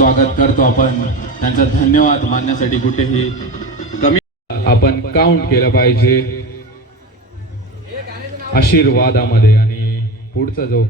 स्वागत करतो आपण. त्यांचा धन्यवाद मानण्यासाठी कुठेही कमी आपण काउंट केलं पाहिजे आशीर्वादामध्ये. आणि पुढचा जो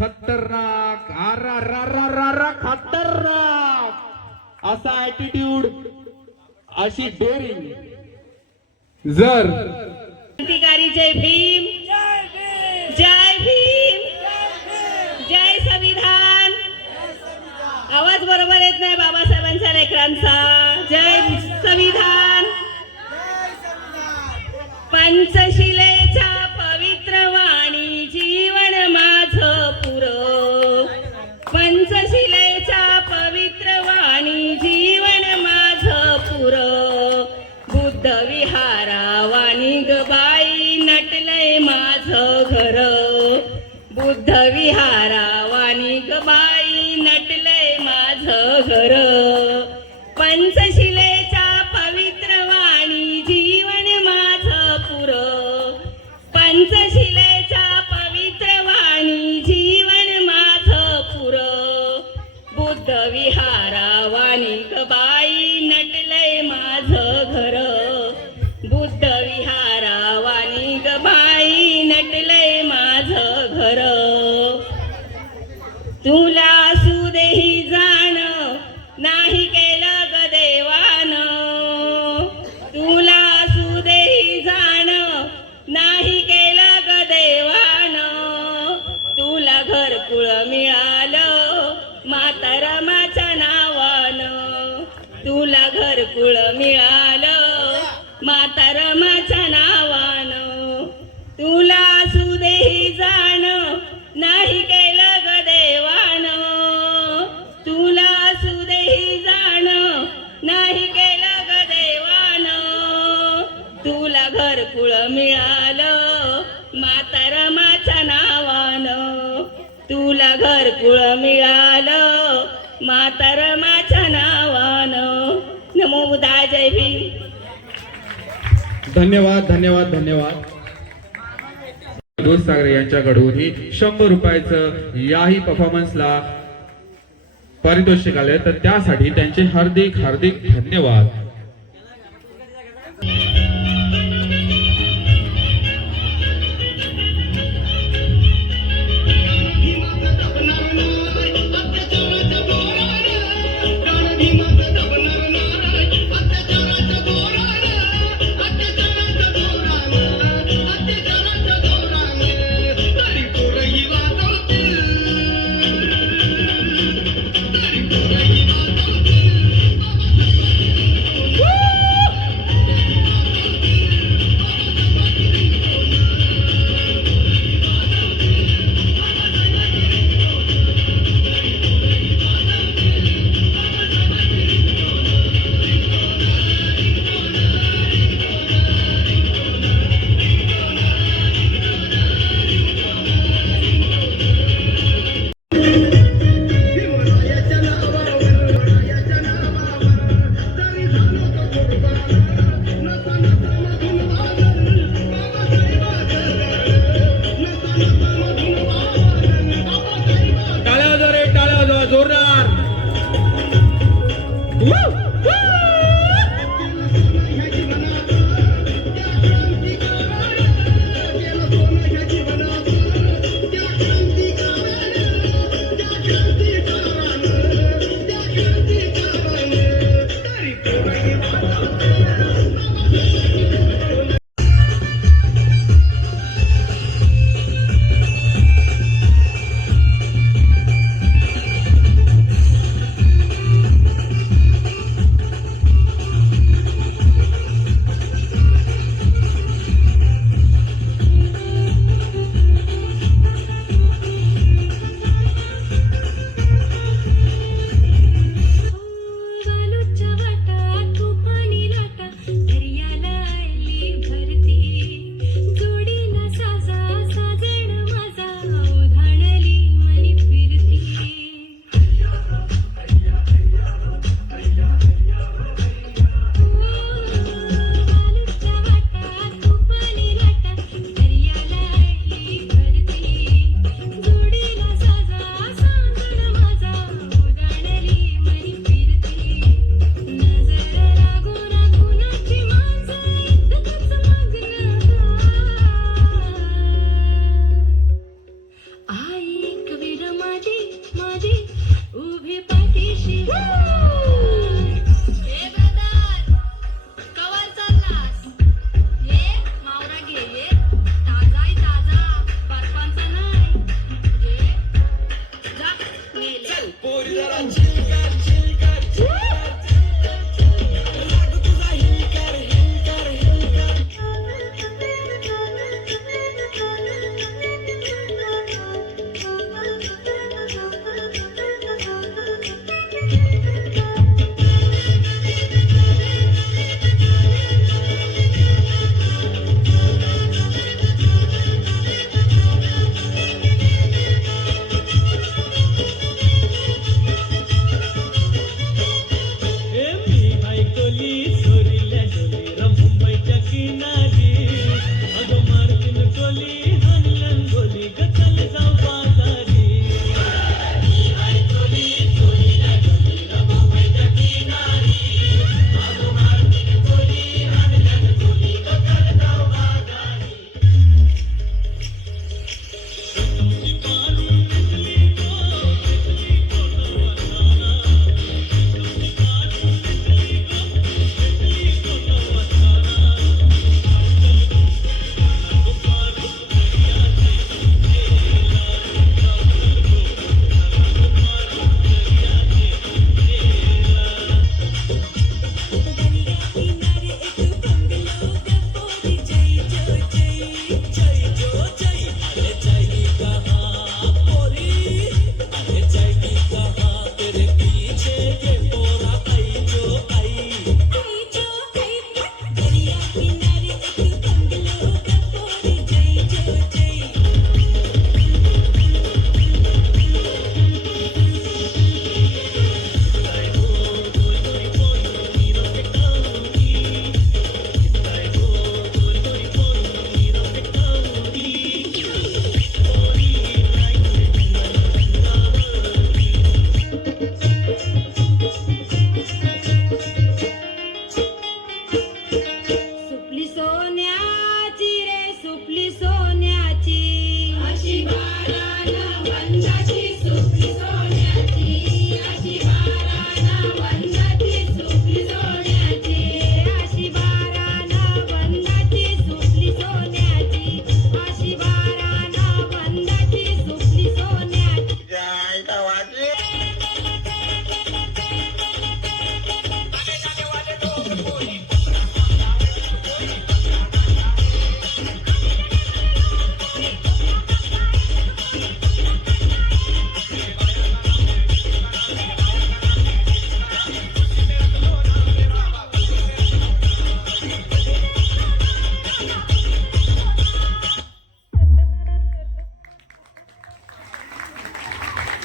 खतरनाक खतरनाक असा ॲटिट्यूड, अशी डेअरिंग जर क्रांतिकारी जय भीम, जय भीम, जय संविधान. आवाज बरोबर येत नाही बाबासाहेबांच्या लेकरांचा. जय संविधान. पंचशिलेच्या पवित्र वाणी जीवन माझं पुरं. पंचशिलेच्या पवित्र वाणी जीवन माझं पुरं. बुद्ध विहारावाणी ग बाई नटलंय माझं घर. बुद्ध विहारावाणी ग बाई नटलंय माझं घर. पंचशिलेच्या पवित्र वाणी जीवन माझं पुरं. पंचशिलेच्या पवित्र वाणी जीवन माझं पुरं. बुद्ध विहारावाणी ग बाई नटलंय माझं घर. बुद्ध विहारावाणी ग बाई नटलंय माझं घर. तुला सुदेही जाण नाही केलं ग देवानं. तुला सुदेही जाण नाही केलं ग देवानं. तुला घरकुळ मिळालं मातारामाच्या नावानं. तुला घरकुळ मिळालं मातारामाच्या नावानं. तुला सुदेही जाण घरकुळ मिळालं मातरमाच्या नावानं. नमो बुद्धाय, जय भीम. धन्यवाद धन्यवाद धन्यवाद. दूधसागर यांच्याकडूनही 100 रुपयाचं याही परफॉर्मन्सला पारितोषिक आले, तर त्यासाठी त्यांचे हार्दिक हार्दिक धन्यवाद.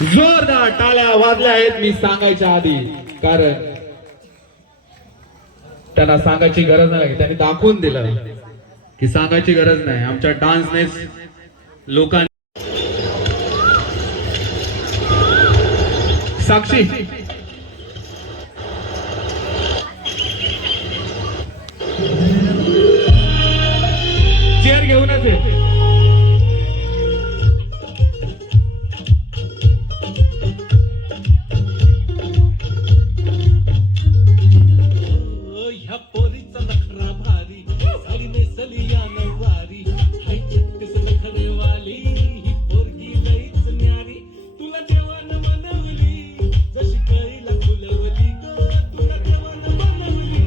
जोरदार टाळ्या वाजल्या आहेत मी सांगायच्या आधी, कारण त्यांना सांगायची गरज नाही, त्यांनी दाखवून दिलं की सांगायची गरज नाही. आमच्या डान्सने लोकांनी साक्षी चेअर घेऊनच आहे. ह्या पोरीचा नखरा भारी, साडी नेसली या नऊवारी, हाय छत्तीस नखरेवाली, ही पोरगी लईच न्यारी. तुला देवानं मनवली, जशी कळीला फुलवली ग, तुला देवानं मनवली,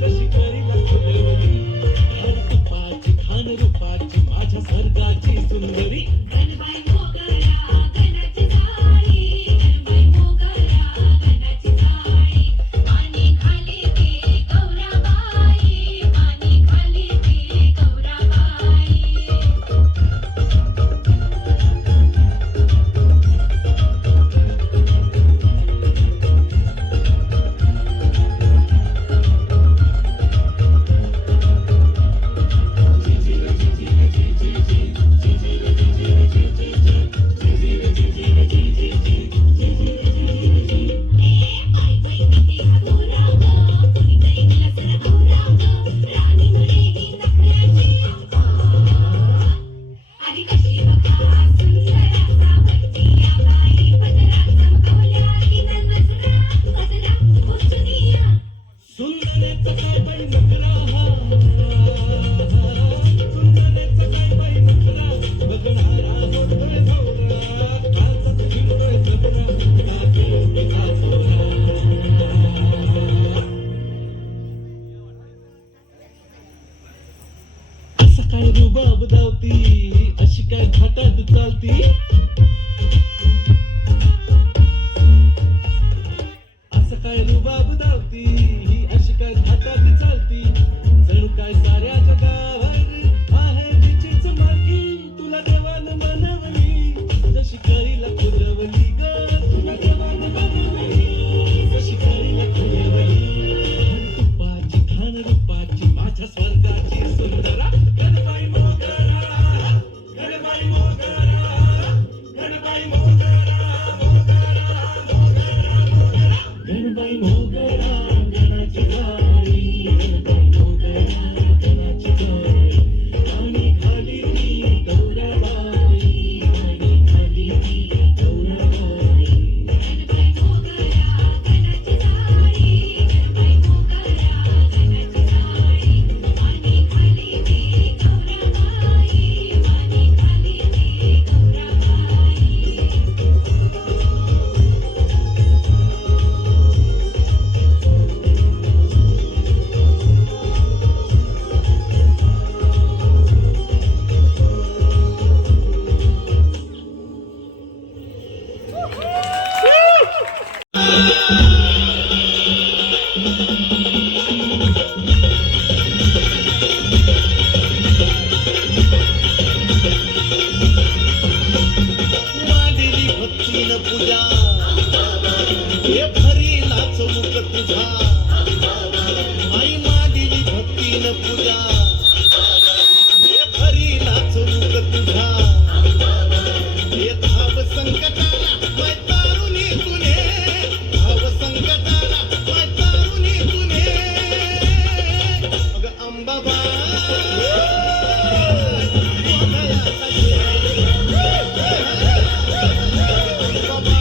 जशी कळीला फुलवली. खान तुपाची, खान रूपाची, माझ्या स्वर्गाची सुंदरी. गणबाई मोगरा गणाची जाळी, गणबाई मोगरा गणाची जाळी, पाणी खाली ते गौराबाई, पाणी खाली ते गौराबाई. आधी कशी बघा सुंदरा सावरती या बाई, पदरा चमकवल्या तिनं नजरा, पदरा उचलूया. सुंदरेचा काय बाई नखरा हा, सुंदरेचा काय बाई नखरा, बघणारा होतोय भवरा, काचात फिरतोय जबरा, काकेवडी काचोरा. असं काय रुबाब धावती, अशी काय थाटात चालती. असं काय रुबाब धावती, ही अशी काय थाटात चालती. जणू काय साऱ्या जगावर आहे तिचीच मालकी. तुला देवानं मनवली, जशी कळीला फुलवली ग, तुला देवानं मनवली, जशी कळीला फुलवली. खान तुपाची, खान रूपाची, माझ्या स्वर्गाची सुंदरा. गणबाई मोगरा, गणबाई मोगरा, गणबाई मोगरा, मोगरा, मोगरा. गणबाई मोगरा गणाची जाळी, गणबाई मोगरा गणाची जाळी, पाणी खाली ती गौराबाई, पाणी खाली ती गौराबाई. गणबाई मोगरा गणाची जाळी, गणबाई मोगरा गणाची जाळी, पाणी खाली ते गौराबाई, पाणी खाली ते गौराबाई. मांडली भक्तीनं पूजा, हे भरी नाच मुख तुझा. आई मांडली भक्तीनं पूजा, हे भरी नाच मुख तुझा. हे धाव संकटाला माय तारुणी तुने, धाव संकटाला माय तारुणी तुने. अगं अंबाबाई गोंधळाचा शेर. अंबाबाई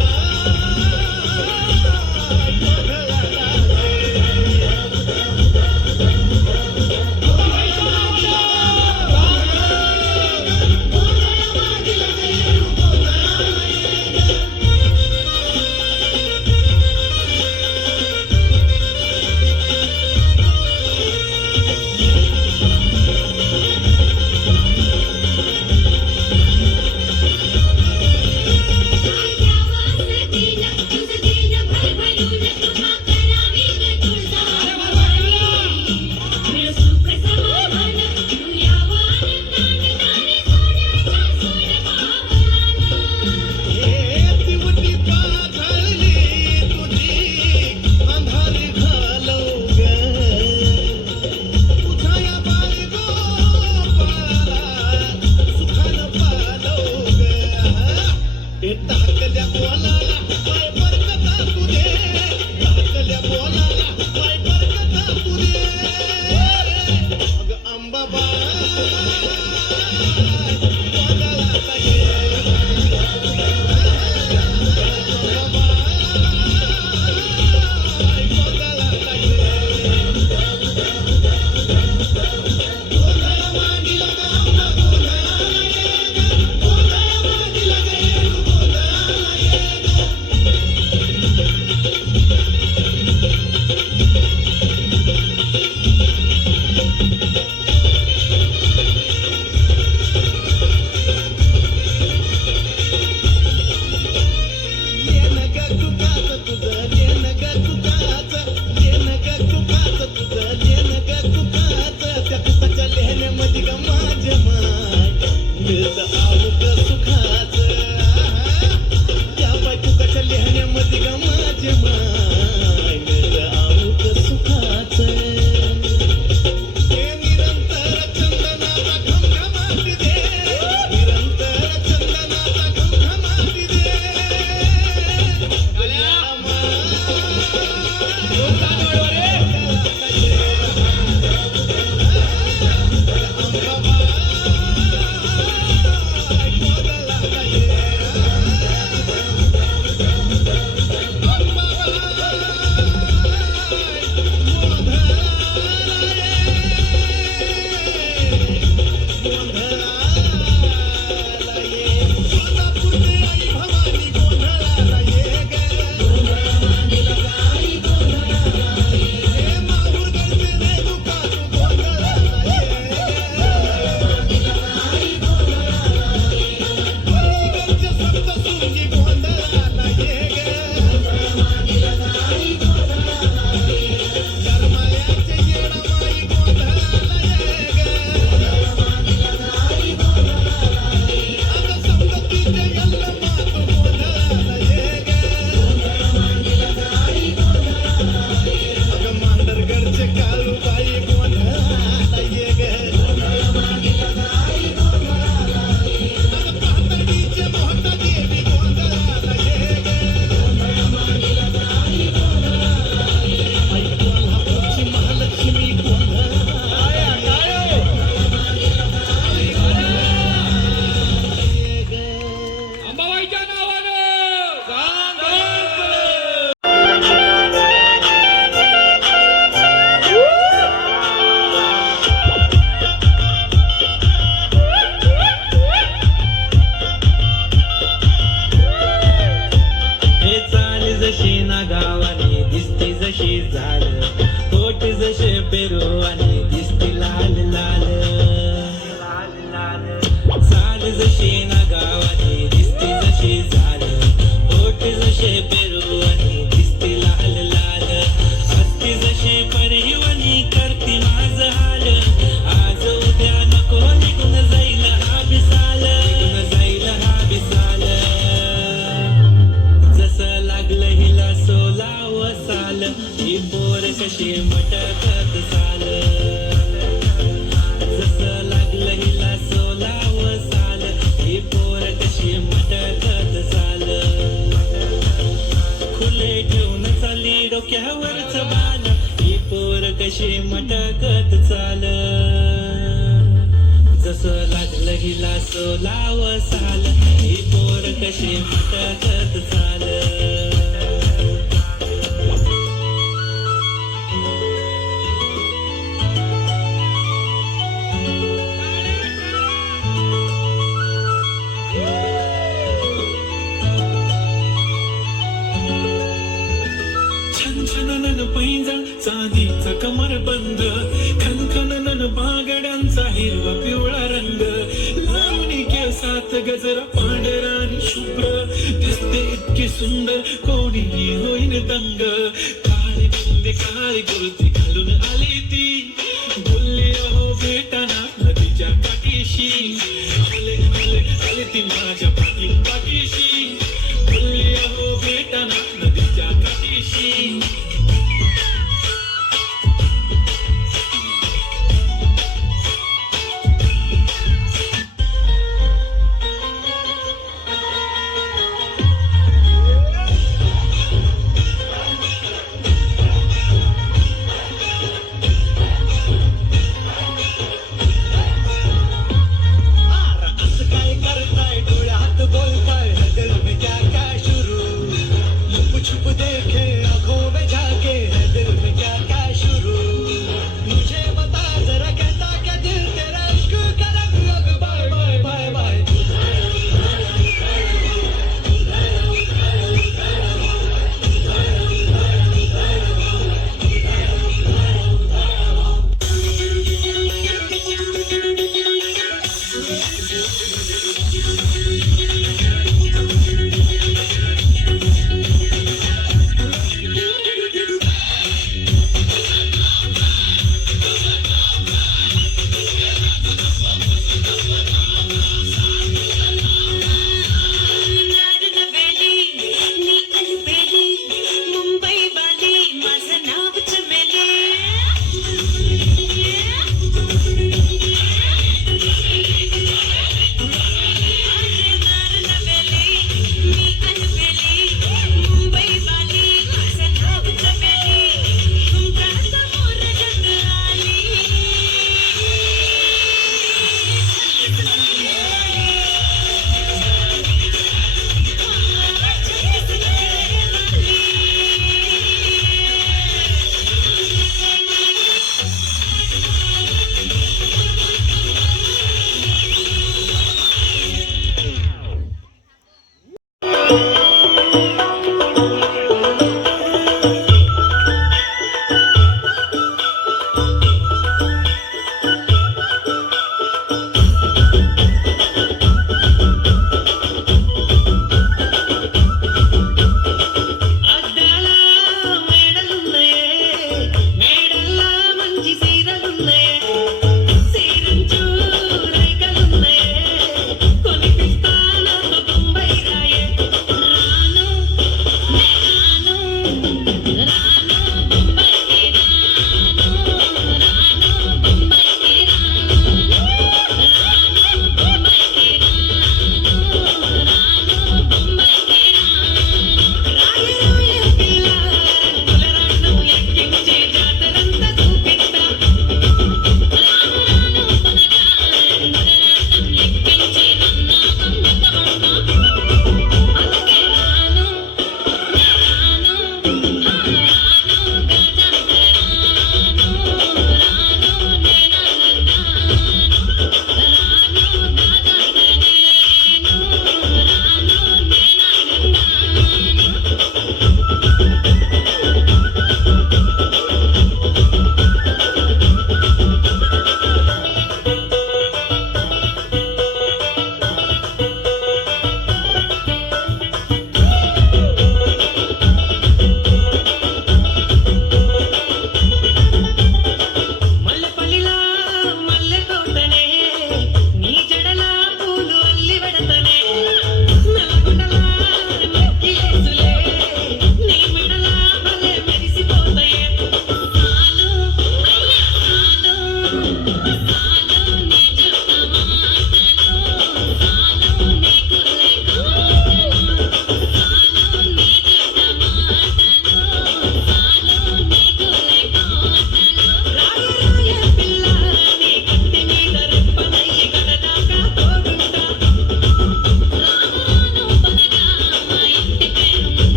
कशी मटकत चाल जसं लागलं हिला सोलावं साल ही पोर कशी मटकत चाल खुले ठेवून चालली डोक्यावरच बाल ही पोर कशी मटकत चाल जसं लागलं हिला सोलावं साल ही पोर कशी मटकत चाल छनछनन पैंजण चांदीचा कमरबंद खनखनन बागड्यांचा हिरवा पिवळा रंग लावणी केसात गजरा पांढरा आणि शुभ्र दिसते इतकी सुंदर कोणी होईन दंग काळी बुंदी काळी कुर्ती घालून आली ती बोलली अहो भेटाना नदीच्या काठीशी आले आले आले ती माझ्या पाठीशी बोलली अहो भेटाना नदीच्या काठीशी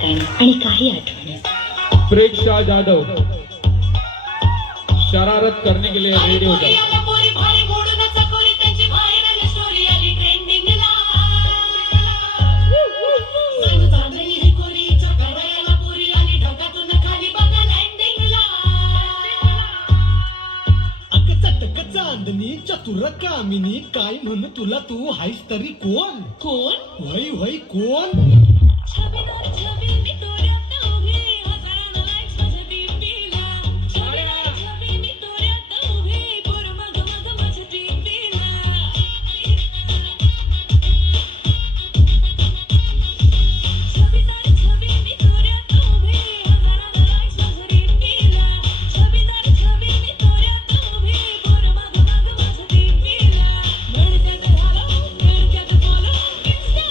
आणि काही आठवणी प्रेक्षा जाधव शरारत करने के लिए रेडी हो जाओ. चांदणी चतुर कामिनी काय म्हण तुला तू हायस तरी कोण कोण वय वय कोण छबीदार छबी मी तोऱ्यात उभी हजारानं लाईक्स माझ्या डीपीला छबीदार छबी मी तोऱ्यात उभी पोर मग माझ्या डीपीला छबीदार छबी मी तोऱ्यात उभी हजारानं लाईक्स माझ्या डीपीला छबीदार छबी मी तोऱ्यात उभी पोर मग माझ्या डीपीला मिळत्यात फॉलो मिळत्यात फॉलो इंस्टा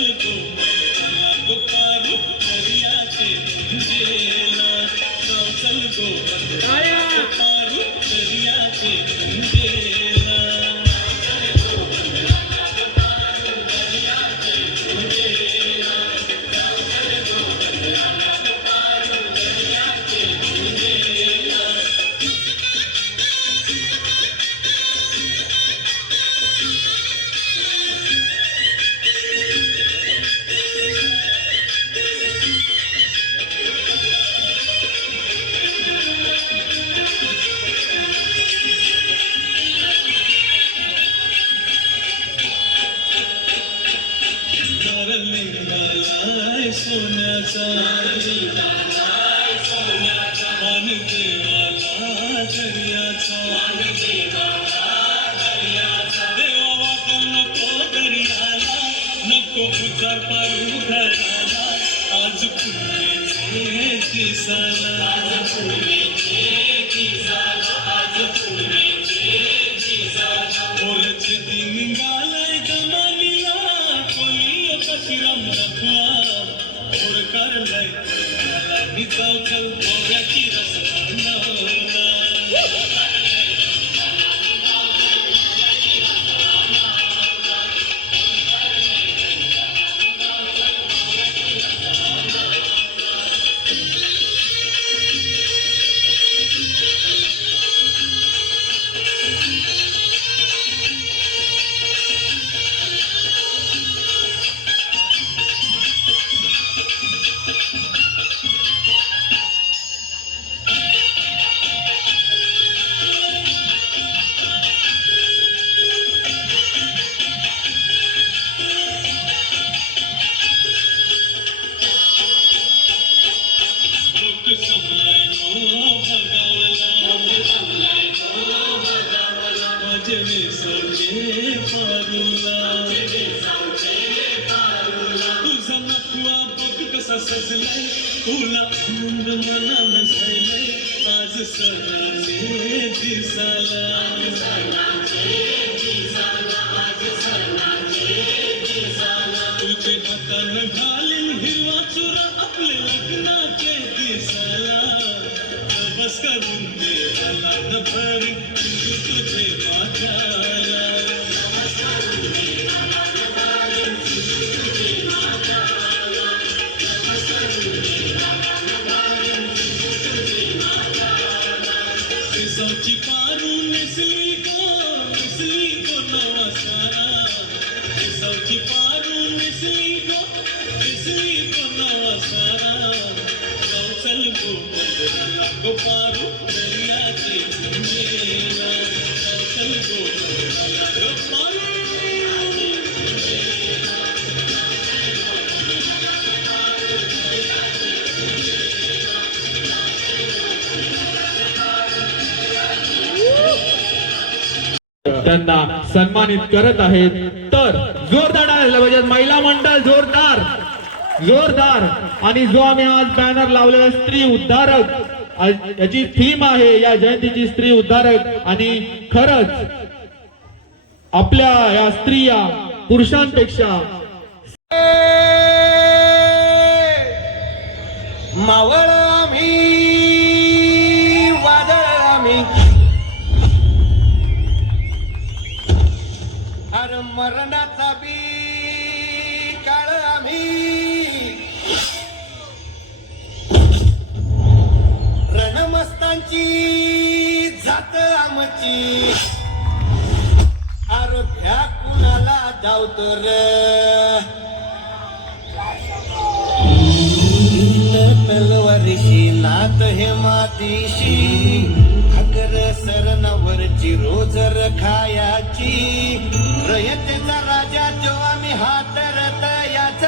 चल गो चला गो पारू दर्याचे मुंजेला जाऊ चल गो पारू दर्याचे मुंजेला निघालाय सोन्याचा मान देवाला दर्याचा देवा वाकव नको दर्याला नको उचार पारू घराला आज पुण्याचे दिसाला मोरचे दिन गालाय जमानीला कोणी कशिरम रखला मोर करलाय मला मी चौचल मोराची रसना तुझा नकवा बघ कसा सजलाय तुला मुंड मनानं सैलाय आज सणाचे दिसाला तुझे हातानं घालीन हिरवा चुरा आपले लग्नाचे दिसाला बस करून देवाला न भरी तुझे माझ्याला केसांची पारू नेसली गो नवा सारा केसांची पारू नेसली गो नवा सारा जाऊ चल गो पंढराला गो पारू दर्याचे मुंजेला जाऊ चल गो पंढराला गो पारू त्यांना सन्मानित करत आहेत तर जोरदार टाळ्या पाहिजेत महिला मंडळ जोरदार आणि जो आम्ही आज बॅनर लावलेला स्त्री उद्धारक याची थीम आहे या जयंतीची स्त्री उद्धारक आणि खरंच आपल्या या स्त्रिया पुरुषांपेक्षा मावळ आम्ही वादळ आम्ही अरे मरणाचा बी काळ आम्ही रणमस्तांची जात आमची अरे भ्या कुणाला जावतो तलवारीशी नात हे मातीशी अगर सरणावरची रोजर खायाची रयतेचा राजा जो आम्ही हातरत याच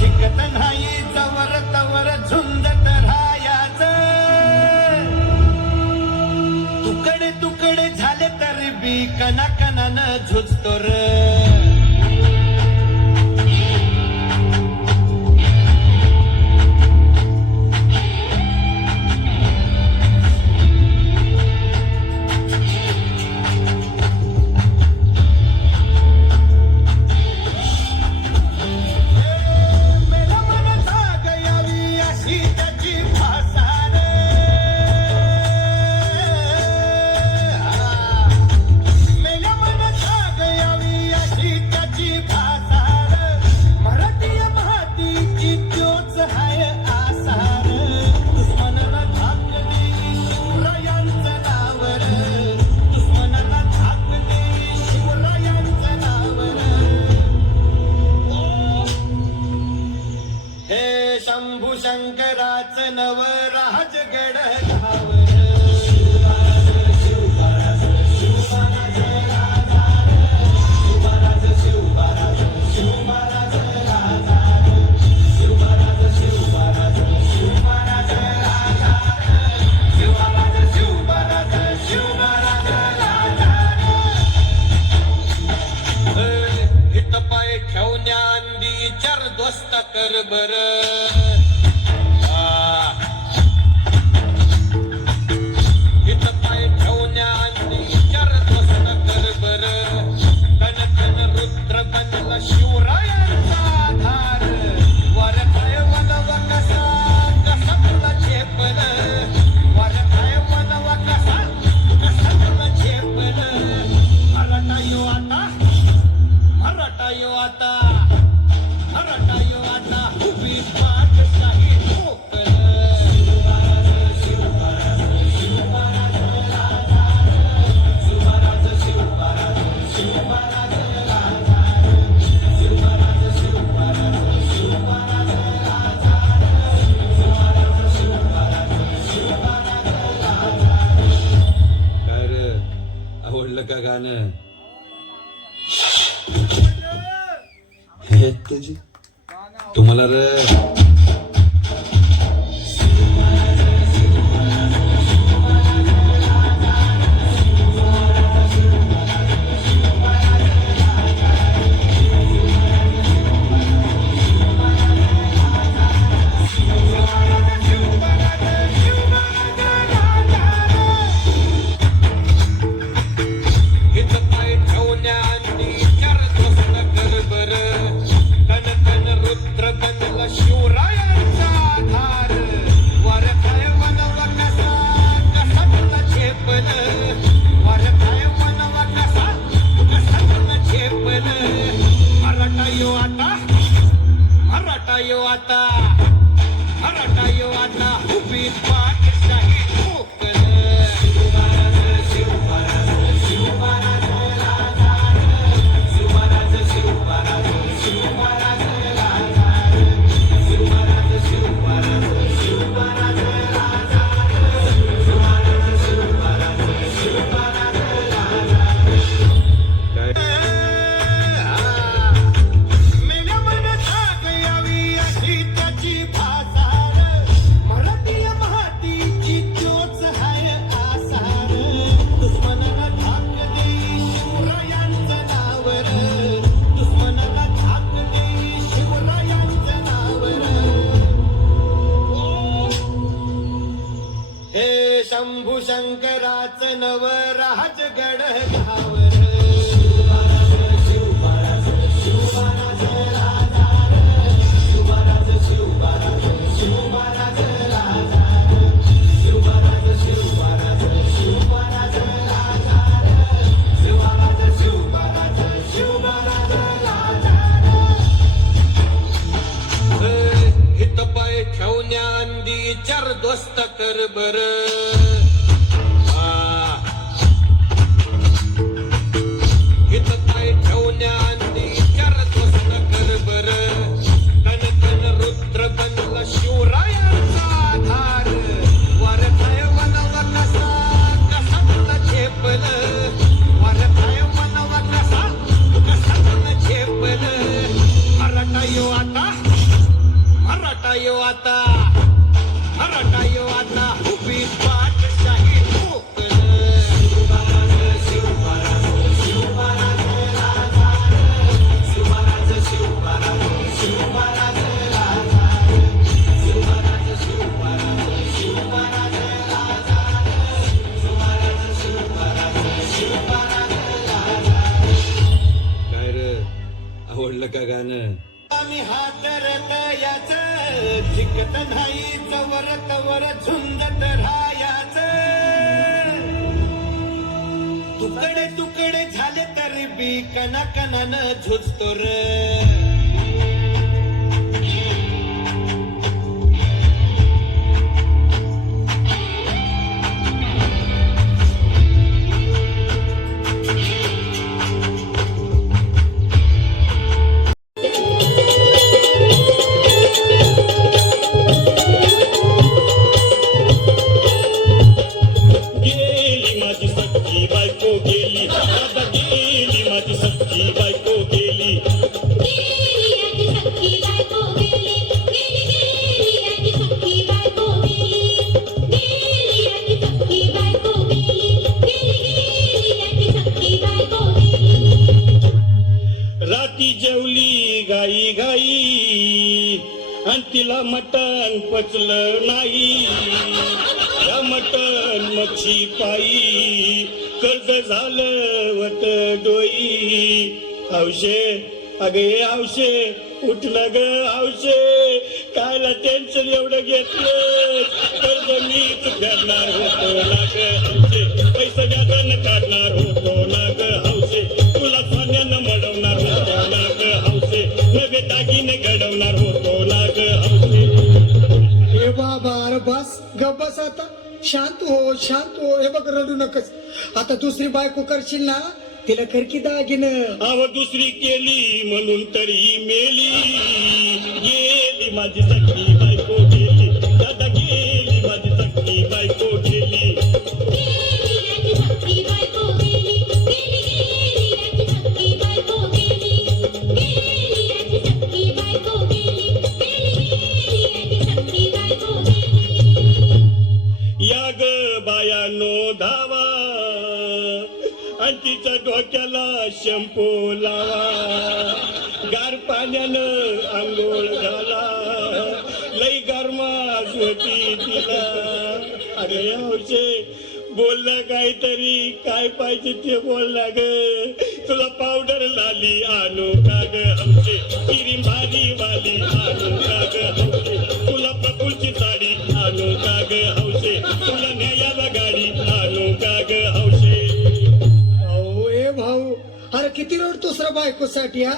चिकत नाही जवर तवर झुंजत राहायाच तुकडे तुकडे झाले तरी बी कणाकणानं झुजतो नव राजगड घावर हित पाय ठेवण्या अंदी चर दोस्त कर बर हित पाय ठेवण्या अंदी चर दोस्त कर बर कन कन रुद्र बनला शिवरायांचा आधार वर काय वनवा कसा कसा तुला झेपल वर काय वनवा कसा कसा तुला झेपल मराठा यो आता मराठा यो आता मराठा यो आता उभी पाठशाही ठोकल काय रे आवडलं का गाणं हे तुझी तुम्हाला रे हित पाय ठेवण्या अंदी चार दोस्त कर बर कन कन रुद्र बनला शिवरायांचा आधार वर काय वनवा कसा कसा तुला झेपल वर काय वनवा कसा कसा तुला झेपल मराठा यो आता मराठा यो आता मराठा यो आता उभी पाठशाही ठोकल मेल्या मनसा गयावी अशी त्याची भासार मराठी महातीची चोच हाय आसार दुश्मनाला धाक देई शिवरायांचं नावर दुश्मनाला धाक देई शिवरायांचं नावर हे शंभू शंकराचं नव राजगड घावर हित पाय ठेवण्या अंदी चार दोस्त कर बर हित पाय ठेवण्या अंदी चार दोस्त कर बर कन कन रुद्र बनला शिवरायांचा आधार वर काय वनवा कसा कसा तुला झेपल वर काय वनवा कसा कसा तुला झेपल मराठा यो आता मराठा यो आता मराठा यो आता उभी पाठशाही ठोकल काय रे आवडलं का गाणं आम्ही हातरत याच जिकत नाही जवर तवर झुंजत राहायच तुकडे तुकडे झाले तरी बी कना कनानं झुजतो रे ती जेवली गाई गाई आणि तिला मटण पचलं नाही. या मटण मच्छी पायी कर्ज झालं वत डोई. हौशे अगे हौशे उठलं ग हौशे, कायला टेन्शन एवढं घेतलं. कर्ज मीच फेडणार होतो ना ग हौशे, पैसे व्याजानं काढणार होतो ना ग हौशे, तुला सोन्यानं मडवणार होतो ना ग हौशे, नवे दागिने घडवणार होतो ना ग हौशे. हे बाबा अरे बस गप बस आता, शांत हो. हे बघ रडू नकच. आता दुसरी बायको करशील ना, तिला कर की दागिनं. अव दुसरी केली म्हणून तरी मेली. गेली माझी सखी बायको गेली, दादा गेली माझी सखी बायको गेली. गेली याची सख्खी बायको गेली, गेली याची सख्खी बायको गेली, गेली याची सख्खी बायको गेली, गेली याची सख्खी बायको गेली. या ग बायानो धावा आणि तिच्या डोक्याला शंपू लावा. गार पाण्यानं आंघोळ घाला, लई गरमास होती तिला. अरे हौशे बोलला काहीतरी, काय पाहिजे ते बोलला ग. तुला पावडर लाली आणू का ग हौशे, क्रीम भारी वाली आणू का ग हौशे, तुला प्रफुलची साडी आणू का ग हौशे, तुला न्यायाला गाडी आणू का ग हौशे. भाऊ ए भाऊ, अरे किती रडतोस रे बायकोसाठी हा?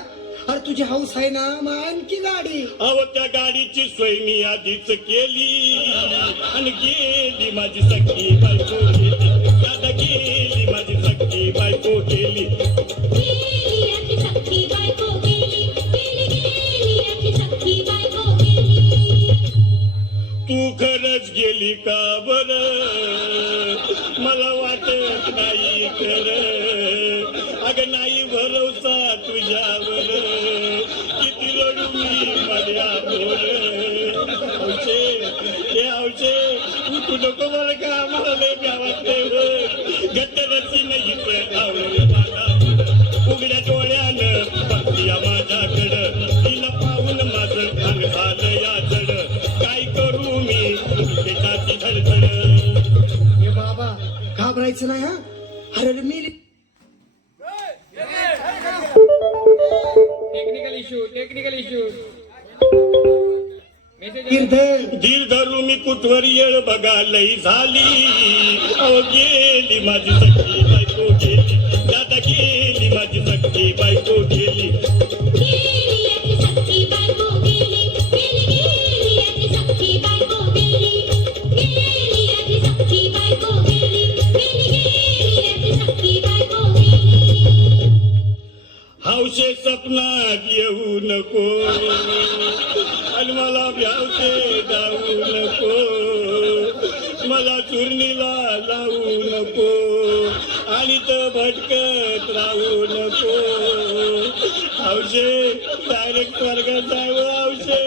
अरे तुझी हौस आहे ना, मग आणखी गाडी. अहो त्या गाडीची सोय मी आधीच केली आणि गेली माझी सख्खी बायको गेली, दादा गेली माझी सख्खी बायको गेली. गेली याची सख्खी बायको गेली, गेली याची सख्खी बायको गेली. तू खरंच गेली का बर, मला वाटत नाही खरं. अगं नाही भरोसा तुझ्यावर, किती रडू मी माझ्यावर. हौशे हे हौशे उठू नको बरं का, मला लय गावात घट्ट रसी नाहीच आवडलं मला. उघड्या डोळ्यानं बघती माझ्याकडं, तिला पाहून माझं अंग झालं या जड. काय करू मी त्याची धडधड. हे बाबा घाबरायचं नाही हा. अरे रे मी धीर धरू मी कुठवर येळ बघा लई झाली. अहो गेली माझी सख्खी बायको गेली, दादा गेली माझी सख्खी बायको गेली. गेली याची सख्खी बायको गेली, गेली याची सख्खी बायको गेली, गेली याची सख्खी बायको गेली, गेली याची सख्खी बायको गेली. हौशे सपनात येऊ नको आणि मला भ्यावते जाऊ नको, मला चुरणीला लावू नको आणि तर भटकत राहू नको. हौशे डायरेक्ट स्वर्गात जावं हौशे,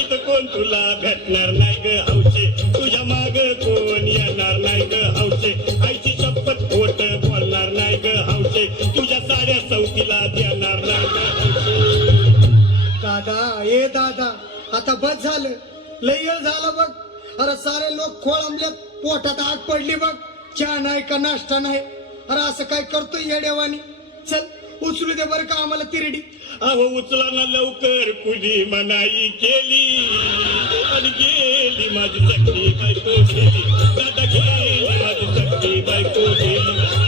इथं कोण तुला भेटणार नाही ग हौशे, तुझ्या माग कोण येणार नाही ग हौशे, आईची शपथ खोट बोलणार नाही ग हौशे, तुझ्या साड्या चौकीला देणार नाही ग हौशे. दादा ए दादा, आता बस झालं, लय वेळ झाला बघ. अरे सारे लोक खोळंबल्यात, पोटात आग पडली बघ. चहा नाही का नाश्ता नाही. अरे असं काय करतोय येड्यावानी. चल उचलू दे बरं का आम्हाला तिरडी. अहो उचला ना लवकर, कुणी मनाई केली आणि गेली माझी सख्खी बायको गेली, दादा गेली माझी सख्खी बायको गेली.